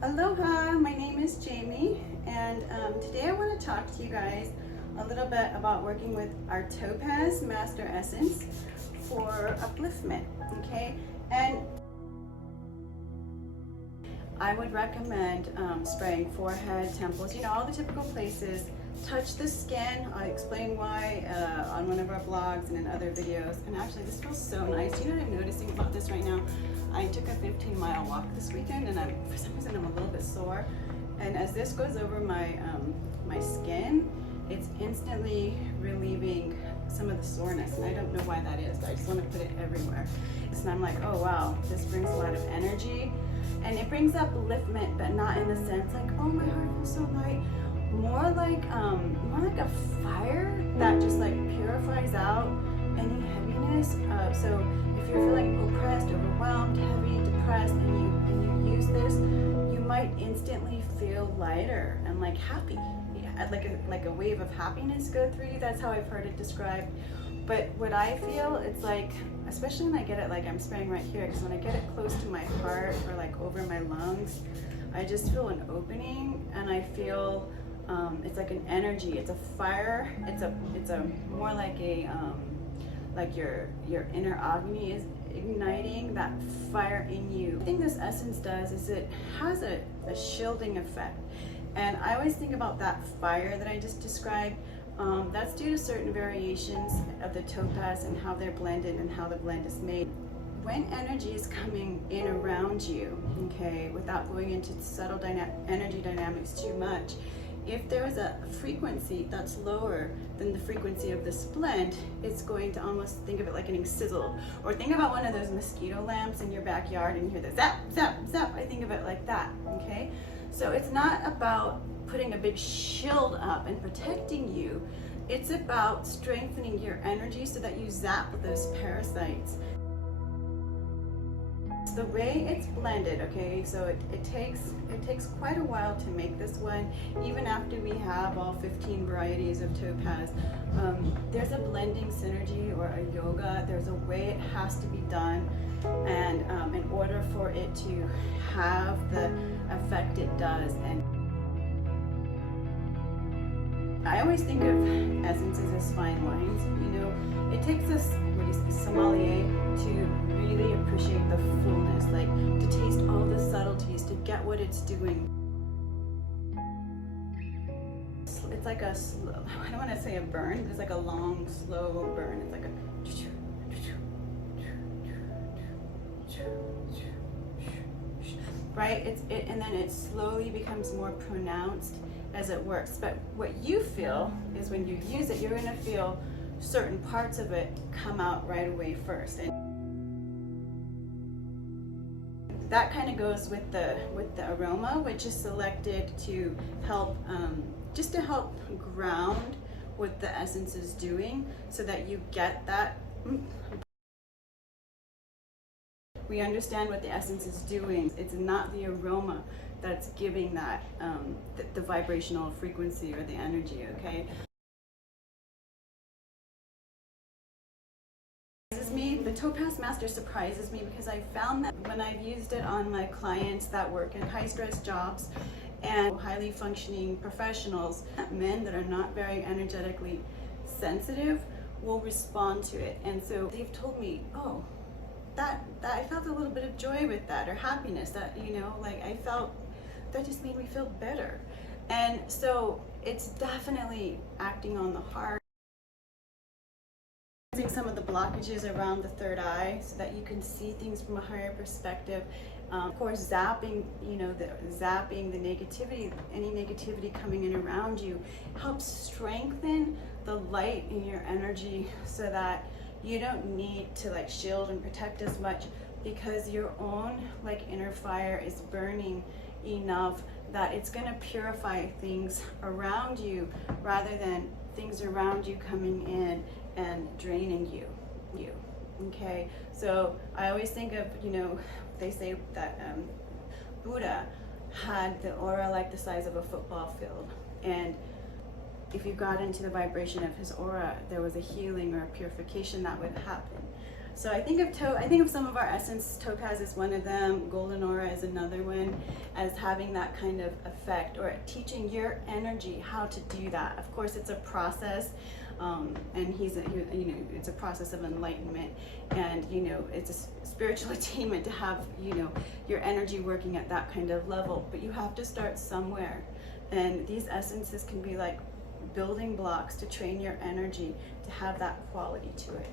Aloha, my name is Jayme, and today I want to talk to you guys a little bit about working with our Topaz Master Essence for upliftment, okay? And I would recommend spraying forehead, temples, you know, all the typical places. Touch the skin. I explain why on one of our blogs and in other videos. And actually, this feels so nice. You know what I'm noticing about this right now? I took a 15-mile walk this weekend, and for some reason I'm a little bit sore. And as this goes over my my skin, it's instantly relieving some of the soreness. And I don't know why that is, but I just want to put it everywhere. And I'm like, oh wow, this brings a lot of energy, and it brings upliftment, but not in the sense like, oh my heart feels so light. More like a fire that just like purifies out any heaviness. So if you're feeling oppressed, overwhelmed, heavy, depressed, and you use this, you might instantly feel lighter and like happy. Yeah, like a wave of happiness go through you. That's how I've heard it described. But what I feel, it's like, especially when I get it, like I'm spraying right here, because when I get it close to my heart or like over my lungs, I just feel an opening, and I feel it's like an energy. It's a fire. It's a more like a like your inner Agni is igniting that fire in you. The thing this essence does is it has a shielding effect, and I always think about that fire that I just described. That's due to certain variations of the topaz and how they're blended and how the blend is made. When energy is coming in around you, okay, without going into subtle energy dynamics too much, if there is a frequency that's lower than the frequency of this blend, it's going to almost, think of it like getting sizzled. Or think about one of those mosquito lamps in your backyard and you hear the zap, zap, zap. I think of it like that, okay? So it's not about putting a big shield up and protecting you. It's about strengthening your energy so that you zap those parasites. The way it's blended, okay, so it takes quite a while to make this one, even after we have all 15 varieties of topaz. There's a blending synergy or a yoga. There's a way it has to be done, and in order for it to have the effect it does. And I always think of essences as fine wines. You know, it takes us, sommelier, to really appreciate the fullness, like to taste all the subtleties, to get what it's doing. It's like a slow, I don't want to say a burn, it's like a long, slow burn. It's like a right? And then it slowly becomes more pronounced as it works. But what you feel is when you use it, you're going to feel certain parts of it come out right away first. And that kind of goes with the aroma, which is selected to help just to help ground what the essence is doing, so that you get that. We understand what the essence is doing. It's not the aroma that's giving that the vibrational frequency or the energy, okay? The Topaz Master surprises me because I found that when I've used it on my clients that work in high-stress jobs and highly functioning professionals, men that are not very energetically sensitive will respond to it. And so they've told me, oh, that I felt a little bit of joy with that, or happiness, that, you know, like I felt that just made me feel better. And so it's definitely acting on the heart. Some of the blockages around the third eye so that you can see things from a higher perspective. Of course, zapping, you know, zapping the negativity, any negativity coming in around you, helps strengthen the light in your energy so that you don't need to like shield and protect as much, because your own like inner fire is burning enough that it's going to purify things around you rather than things around you coming in and draining you. Okay, so I always think of, you know, they say that Buddha had the aura like the size of a football field, and if you got into the vibration of his aura, there was a healing or a purification that would happen. So I think of some of our essence, Topaz is one of them, Golden Aura is another one, as having that kind of effect, or teaching your energy how to do that. Of course, it's a process, and it's a process of enlightenment, and it's a spiritual attainment to have your energy working at that kind of level. But you have to start somewhere, and these essences can be like building blocks to train your energy to have that quality to it.